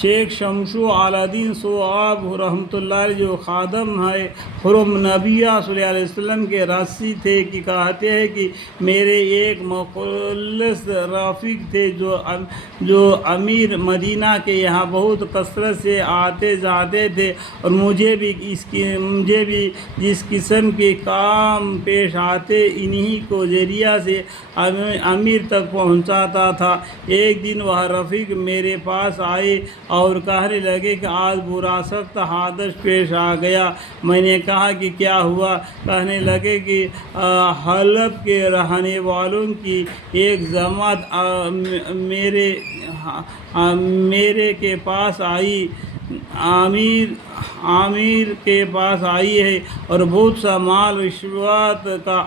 شیخ شمشو عالدین صواب رحمۃ اللہ علیہ جو خادم ہے حرم نبی صلی اللہ علیہ وسلم کے راسی تھے کہ کہتے ہیں کہ میرے ایک مخلص رفیق تھے جو امیر مدینہ کے یہاں بہت کثرت سے آتے جاتے تھے، اور مجھے بھی جس قسم کے کام پیش آتے انہی کو ذریعہ سے امیر تک پہنچاتا تھا۔ ایک دن وہ رفیق میرے پاس آئے اور کہنے لگے کہ آج برا سخت حادث پیش آ گیا۔ میں نے کہا کہ کیا ہوا؟ کہنے لگے کہ حلب کے رہنے والوں کی ایک جماعت میرے کے پاس آئی، امیر کے پاس آئی ہے، اور بہت سا مال رشوت کا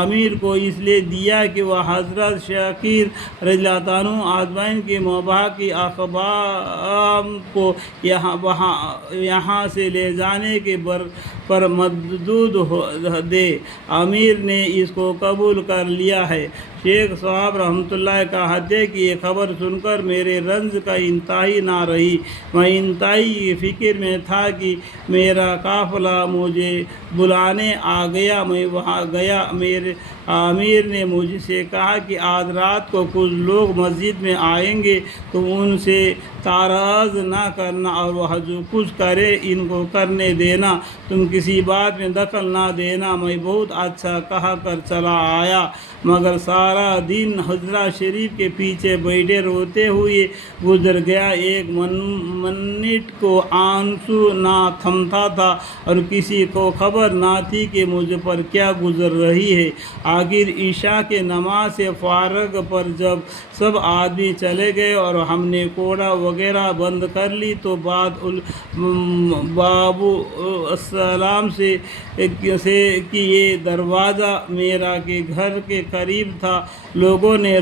امیر کو اس لیے دیا کہ وہ حضرت شکیر رضی اللہ عنہ آزمائن کے مباح کی اقبام کو یہاں سے لے جانے کے پر مردود دے۔ امیر نے اس کو قبول کر لیا ہے۔ شیخ صاحب رحمۃ اللہ کہتے ہیں کہ یہ خبر سن کر میرے رنج کا انتہائی نہ رہی۔ میں انتہائی فکر میں تھا کہ میرا قافلہ مجھے بلانے آ گیا۔ میں وہاں گیا۔ میرے امیر نے مجھ سے کہا کہ آج رات کو کچھ لوگ مسجد میں آئیں گے، تم ان سے تعارض نہ کرنا، اور وہ جو کچھ کرے ان کو کرنے دینا، تم کسی بات میں دخل نہ دینا۔ میں بہت اچھا کہہ کر چلا آیا، مگر سارا دن حجرہ شریف کے پیچھے بیٹھے روتے ہوئے گزر گیا۔ ایک منٹ کو آنسو نہ تھمتا تھا اور کسی کو خبر نہ تھی کہ مجھ پر کیا گزر رہی ہے۔ آخر عشاء کے نماز سے فارغ پر جب سب آدمی چلے گئے اور ہم نے کوڑا وغیرہ بند کر لی تو بابو السلام سے کہ یہ دروازہ میرا کے گھر کے قریب تھا۔ لوگوں نے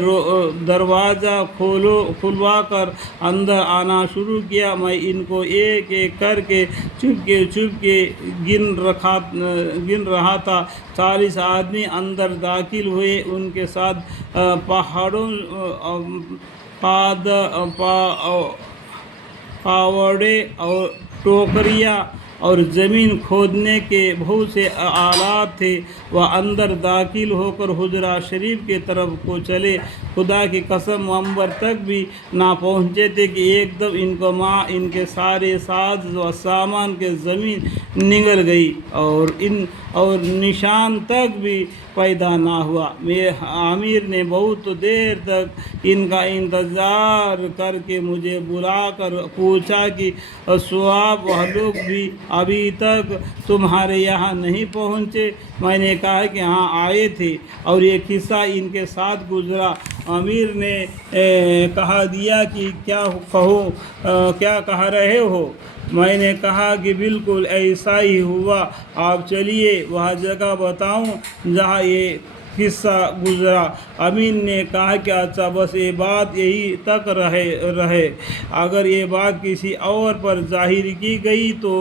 دروازہ کھلوا کر اندر آنا شروع کیا۔ میں ان کو ایک ایک کر کے چپ کے گن رہا تھا۔ 40 آدمی اندر داخل ہوئے، ان کے ساتھ پاوڑے اور ٹوکریاں اور زمین کھودنے کے بہت سے آلات تھے۔ وہ اندر داخل ہو کر حجرہ شریف کی طرف کو چلے۔ خدا کی قسم منبر تک بھی نہ پہنچے تھے کہ ایک دم ان کے سارے ساز و سامان کے زمین نگل گئی اور نشان تک بھی پیدا نہ ہوا۔ امیر نے بہت دیر تک ان کا انتظار کر کے مجھے بلا کر پوچھا کہ صواب وہ لوگ بھی ابھی تک تمہارے یہاں نہیں پہنچے؟ میں نے کہا کہ ہاں آئے تھے اور یہ قصہ ان کے ساتھ گزرا۔ امیر نے کہا دیا کہ کیا کہہ رہے ہو؟ میں نے کہا کہ بالکل ایسا ہی ہوا۔ آپ چلیے وہ جگہ بتاؤں جہاں یہ قصہ گزرا۔ امیر نے کہا کہ اچھا بس یہ بات یہی تک رہے، اگر یہ بات کسی اور پر ظاہر کی گئی تو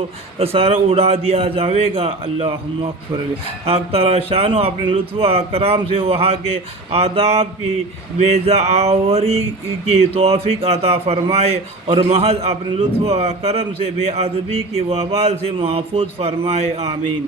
سر اڑا دیا جائے گا۔ اللہم اغفر لی۔ حق تعالی شانو اپنے لطف و اکرام سے وہاں کے آداب کی بیجا آوری کی توفیق عطا فرمائے اور محض اپنے لطف و کرم سے بے ادبی کی وبال سے محفوظ فرمائے۔ آمین۔